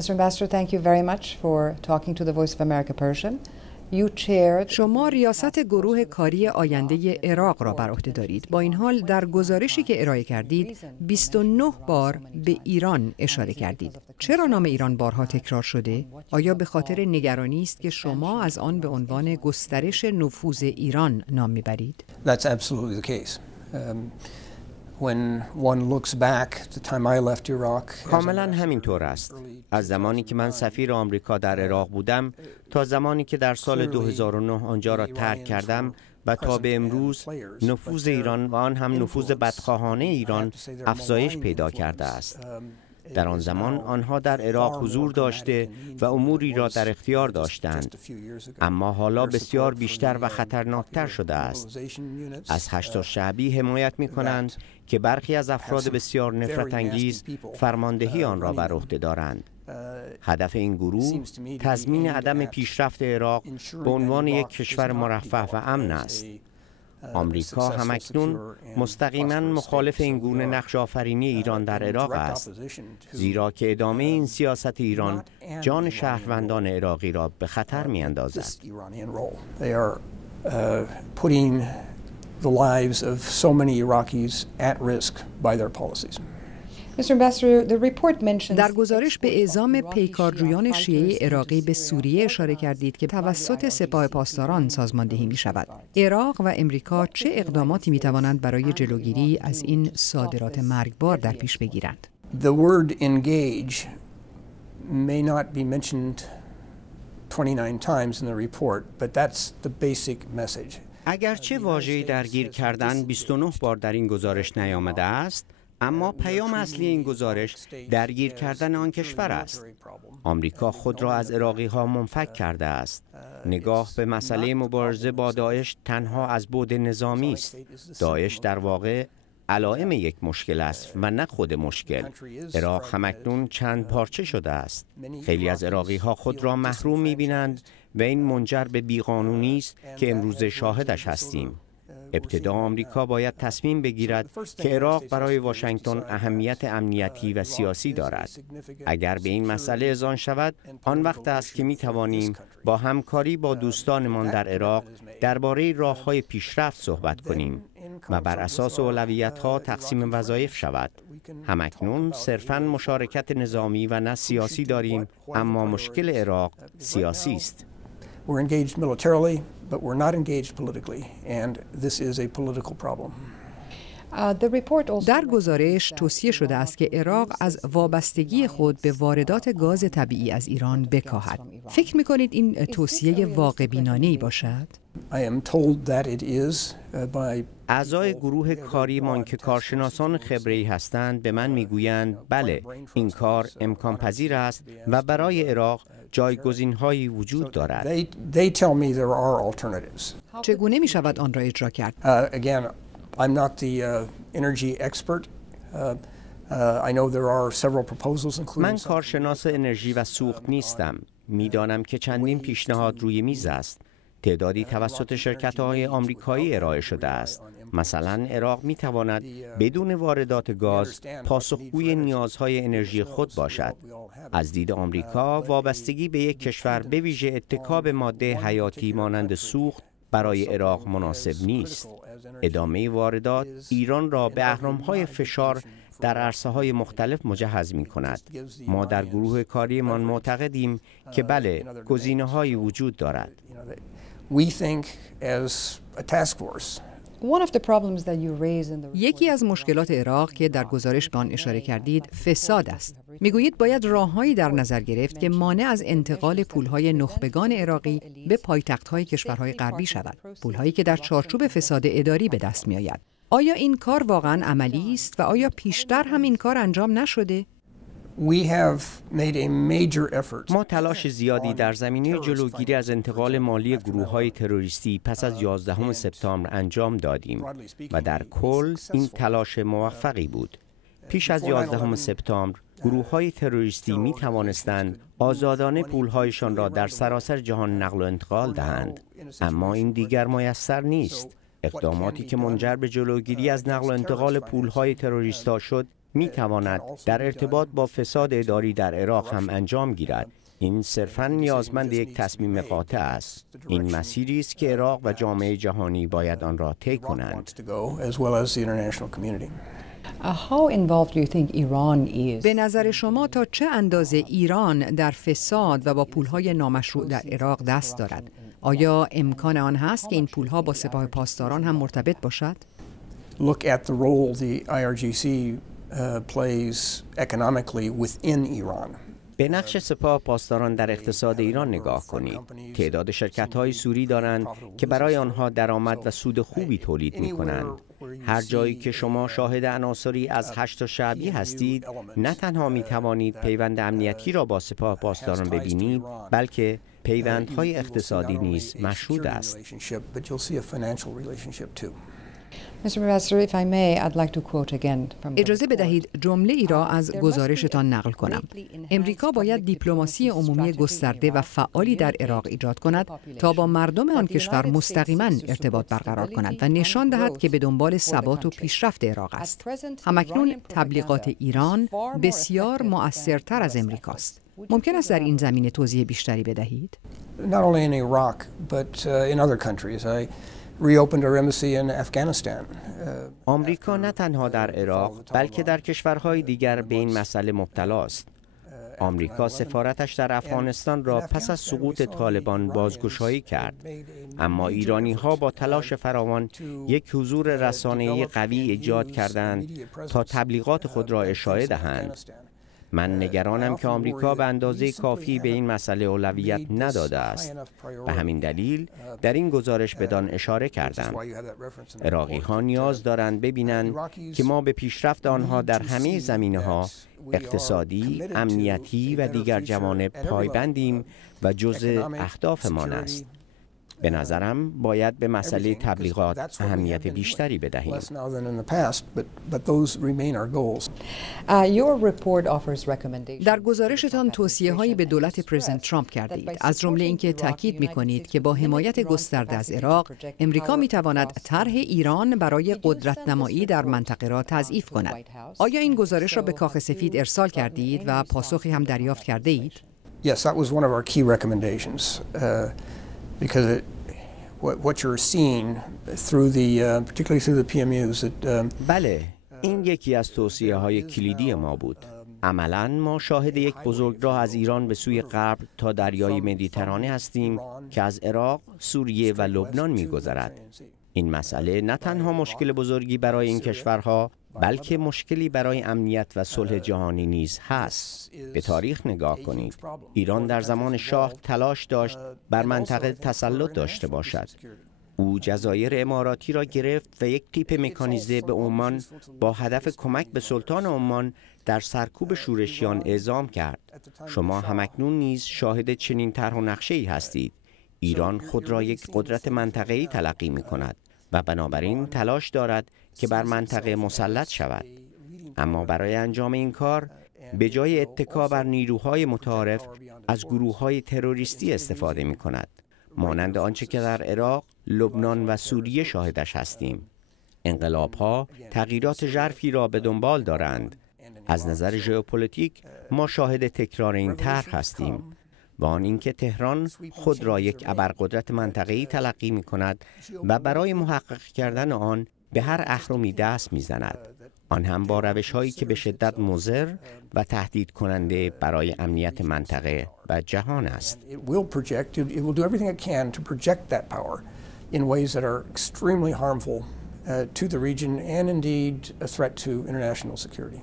Mr. Ambassador, thank you very much for talking to the Voice of America Persian. شما ریاست گروه کاری آینده عراق را بر عهده دارید. با این حال در گزارشی که ارائه کردید 29 بار به ایران اشاره کردید. چرا نام ایران بارها تکرار شده؟ آیا به خاطر نگرانی است که شما از آن به عنوان گسترش نفوذ ایران نام میبرید؟ That's absolutely the case. When one looks back the time I left Iraq. کاملا همینطور است. از زمانی که من سفیر آمریکا در عراق بودم تا زمانی که در سال 2009 آنجا را ترک کردم و تا به امروز نفوذ ایران و آن هم نفوذ بدخواهانه ایران افزایش پیدا کرده است. در آن زمان آنها در عراق حضور داشته و اموری را در اختیار داشتند، اما حالا بسیار بیشتر و خطرناکتر شده است. از هشت شعبی حمایت می کنند که برخی از افراد بسیار نفرت انگیز فرماندهی آن را بر عهده دارند. هدف این گروه تضمین عدم پیشرفت عراق به عنوان یک کشور مرفه و امن است. آمریکا همکنون مستقیما مخالف این گونه نقش آفرینی ایران در عراق است، زیرا که ادامه این سیاست ایران جان شهروندان عراقی را به خطر می‌اندازد. The lives of so many Iraqis at risk by their policies. در گزارش به اعزام پیکارجویان شیعه عراقی به سوریه اشاره کردید که توسط سپاه پاسداران سازماندهی می شود. عراق و امریکا چه اقداماتی می توانند برای جلوگیری از این صادرات مرگبار در پیش بگیرند؟ The word engage may not be mentioned 29 times in the report, but that's the basic message. اگرچه واژه درگیر کردن 29 بار در این گزارش نیامده است، اما پیام اصلی این گزارش درگیر کردن آن کشور است. آمریکا خود را از عراقی‌ها منفک کرده است. نگاه به مسئله مبارزه با داعش تنها از بعد نظامی است. داعش در واقع علائم یک مشکل است و نه خود مشکل. عراق همکنون چند پارچه شده است. خیلی از عراقی‌ها خود را محروم می‌بینند و این منجر به بیقانونی است که امروز شاهدش هستیم. ابتدا آمریکا باید تصمیم بگیرد که عراق برای واشنگتن اهمیت امنیتی و سیاسی دارد. اگر به این مسئله اذعان شود، آن وقت است که می توانیم با همکاری با دوستانمان در عراق درباره راه‌های پیشرفت صحبت کنیم و بر اساس اولویت‌ها تقسیم وظایف شود. همکنون صرفاً مشارکت نظامی و نه سیاسی داریم، اما مشکل عراق سیاسی است. We're engaged militarily, but we're not engaged politically, and this is a political problem. در گزارش توصیه شده است که عراق از وابستگی خود به واردات گاز طبیعی از ایران بکاهد. فکر می‌کنید این توصیه واقع بینانه‌ای باشد؟ اعضای گروه کاریمان که کارشناسان خبره‌ای هستند به من میگویند بله، این کار امکان پذیر است و برای عراق جایگزین‌هایی وجود دارد. چگونه می‌شود آن را اجرا کرد؟ I'm not the energy expert. I know there are several proposals including. من کارشناس انرژی و سوخت نیستم. می‌دانم که چندین پیشنهاد روی میز است. تعدادی توسط شرکت‌های آمریکایی ارائه شده است. مثلا عراق می‌تواند بدون واردات گاز پاسخگوی نیازهای انرژی خود باشد. از دید آمریکا وابستگی به یک کشور به ویژه اتکا به ماده حیاتی مانند سوخت برای عراق مناسب نیست. ادامه واردات ایران را به اهرم‌های فشار در عرصه‌های مختلف مجهز می‌کند. ما در گروه کاریمان معتقدیم که بله، گزینه‌هایی وجود دارد. یکی از مشکلات عراق که در گزارش به آن اشاره کردید فساد است. میگویید باید راههایی در نظر گرفت که مانع از انتقال پولهای نخبگان عراقی به پایتخت‌های کشورهای غربی شود، پولهایی که در چارچوب فساد اداری به دست می‌آید. آیا این کار واقعاً عملی است و آیا پیشتر هم این کار انجام نشده؟ ما تلاش زیادی در زمینه جلوگیری از انتقال مالی گروه‌های تروریستی پس از 11 سپتامبر انجام دادیم و در کل این تلاش موفقی بود. پیش از 11 سپتامبر گروه‌های تروریستی می توانستند آزادانه پول‌هایشان را در سراسر جهان نقل و انتقال دهند، اما این دیگر میسر نیست. اقداماتی که منجر به جلوگیری از نقل و انتقال پول‌های تروریستا شد می تواند در ارتباط با فساد اداری در عراق هم انجام گیرد. این صرفاً نیازمند یک تصمیم قاطع است. این مسیری است که عراق و جامعه جهانی باید آن را طی کنند. به نظر شما تا چه اندازه ایران در فساد و با پولهای نامشروع در عراق دست دارد؟ آیا امکان آن هست که این پولها با سپاه پاسداران هم مرتبط باشد؟ Look at the role the IRGC plays economically within Iran. به نقش سپاه پاسداران در اقتصاد ایران نگاه کنید. تعداد شرکت‌های سوری دارند که برای آنها درآمد و سود خوبی تولید می‌کنند. هر جایی که شما شاهد عناصری از هشت شعبی هستید، نه تنها می‌توانید پیوند امنیتی را با سپاه پاسداران ببینید، بلکه پیوندهای اقتصادی نیز مشهود است. اجازه بدهید جمله ای را از گزارشتان نقل کنم. امریکا باید دیپلماسی عمومی گسترده و فعالی در عراق ایجاد کند تا با مردم آن کشور مستقیما ارتباط برقرار کند و نشان دهد که به دنبال ثبات و پیشرفت عراق است. همکنون تبلیغات ایران بسیار مؤثرتر از امریکاست. ممکن است در این زمینه توضیح بیشتری بدهید؟ Not only in Iraq, but in other countries. I reopened our embassy in Afghanistan. آمریکا نه تنها در عراق بلکه در کشورهای دیگر به این مسئله مبتلا است. آمریکا سفارتش در افغانستان را پس از سقوط طالبان بازگشایی کرد، اما ایرانی‌ها با تلاش فراوان یک حضور رسانه‌ای قوی ایجاد کردند تا تبلیغات خود را اشاعه دهند. من نگرانم که آمریکا به اندازه کافی به این مسئله اولویت نداده است. به همین دلیل در این گزارش بدان اشاره کردم. عراقی‌ها نیاز دارند ببینند که ما به پیشرفت آنها در همه زمینه‌ها اقتصادی، امنیتی و دیگر جوانب پایبندیم و جزء اهدافمان است. به نظرم باید به مسئله تبلیغات اهمیت بیشتری بدهیم. در گزارشتان توصیه‌هایی به دولت پرزیدنت ترامپ کردید، از جمله اینکه تاکید می‌کنید که با حمایت گسترده از عراق، امریکا می‌تواند طرح ایران برای قدرت‌نمایی در منطقه را تضعیف کند. آیا این گزارش را به کاخ سفید ارسال کردید و پاسخی هم دریافت کرده اید؟ Yes, that was one of our key recommendations. Because what you're seeing through particularly through the PMUs that بله، این یکی از توصیه‌های کلیدی ما بود. عملاً ما شاهد یک بزرگراه از ایران به سوی غرب تا دریای مدیترانه هستیم که از عراق، سوریه و لبنان می‌گذرد. این مسئله نه تنها مشکل بزرگی برای این کشورها، بلکه مشکلی برای امنیت و صلح جهانی نیز هست. به تاریخ نگاه کنید. ایران در زمان شاه تلاش داشت بر منطقه تسلط داشته باشد. او جزایر اماراتی را گرفت و یک تیپ مکانیزه به عمان با هدف کمک به سلطان عمان در سرکوب شورشیان اعزام کرد. شما همکنون نیز شاهد چنین طرح و نقشه‌ای هستید. ایران خود را یک قدرت منطقه‌ای تلقی می‌کند و بنابراین تلاش دارد که بر منطقه مسلط شود. اما برای انجام این کار به جای اتکا بر نیروهای متعارف از گروه‌های تروریستی استفاده می‌کند، مانند آنچه که در عراق، لبنان و سوریه شاهدش هستیم. انقلاب‌ها تغییرات ژرفی را به دنبال دارند. از نظر ژئوپلیتیک ما شاهد تکرار این طرح هستیم، و آن اینکه تهران خود را یک ابرقدرت منطقه‌ای تلقی می‌کند و برای محقق کردن آن به هر اهرمی دست می‌زند، آن هم با روش‌هایی که به شدت مضر و تهدید کننده برای امنیت منطقه و جهان است. It will do everything it can to project that power in ways that are extremely harmful to the region and indeed a threat to international security.